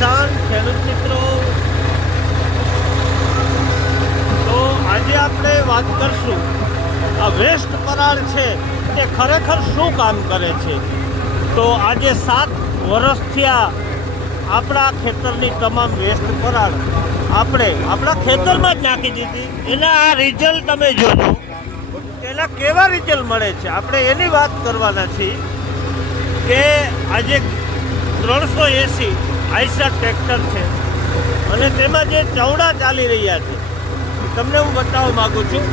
કિસાન ખેડૂત મિત્રો, તો આજે આપણે વાત કરશું આ વેસ્ટ પરાળ છે તે ખરેખર શું કામ કરે છે. તો આજે 7 વર્ષ થયા આપણા ખેતરની તમામ વેસ્ટ પરાળ આપણે આપણા ખેતરમાં જ નાખી દીધી. એના આ રિઝલ્ટ તમે જોજો, એના કેવા રિઝલ્ટ મળે છે. આપણે એની વાત કરવાના છીએ કે આજે 380 આઈસર ટ્રેક્ટર છે અને તેમાં જે ચવડા ચાલી રહ્યા છે તમને હું બતાવવા માગું છું.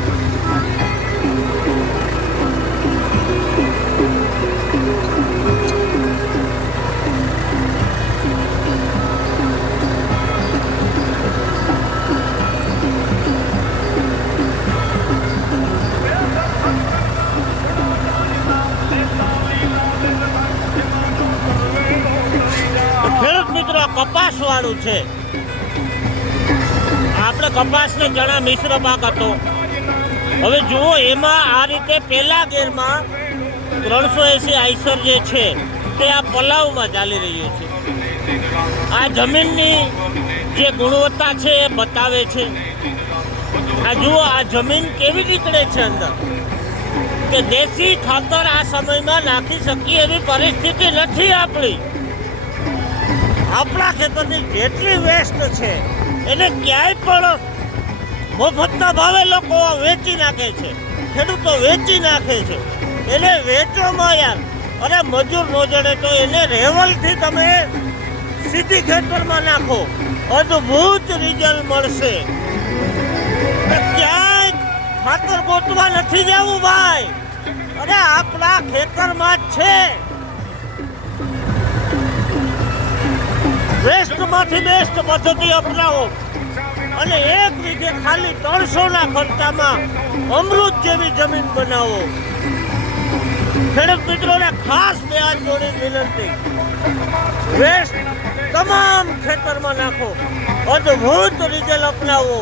ખેડૂત મિત્રો, કપાસ વાળું છે. આપણે કપાસને ચણા મિશ્ર પાક હતો. હવે જુઓ, એમાં આ રીતે પહેલા ગેરમાં 380 આઈસર જે છે તે આ પલાવમાં ચાલી રહ્યું છે. આ જમીનની જે ગુણવત્તા છે એ બતાવે છે. આ જુઓ, આ જમીન કેવી નીકળે છે અંદર, કે દેશી ખાતર આ સમયમાં નાખી શકીએ એવી પરિસ્થિતિ નથી આપણી. આપણા ખેતરની જેટલી વેસ્ટ છે એને ક્યાંય પણ મફતના ભાવે લોકો વેચી નાખે છે, ખેડૂતો વેચી નાખે છે. એને વેચવામાં યાર, અરે મજૂર નો જડે તો એને રેવલથી તમે સીધી ખેતરમાં નાખો, અદ્ભુત રિઝલ્ટ મળશે. ક્યાંય ખાતર ગોતવા નથી જવું ભાઈ, અરે આપણા ખેતરમાં જ છે. વેસ્ટમાંથી બેસ્ટ પદ્ધતિ અપનાવો અને 1 વીઘે ખાલી 300ના ખર્ચામાં અમૃત જેવી જમીન બનાવો. ખેડૂત મિત્રોને ખાસ બે હાથ જોડી વિનંતી, વેસ્ટ તમામ ખેતરમાં નાખો, અદ્ભુત રિઝલ્ટ અપનાવો.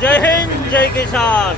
જય હિન્દ, જય કિસાન.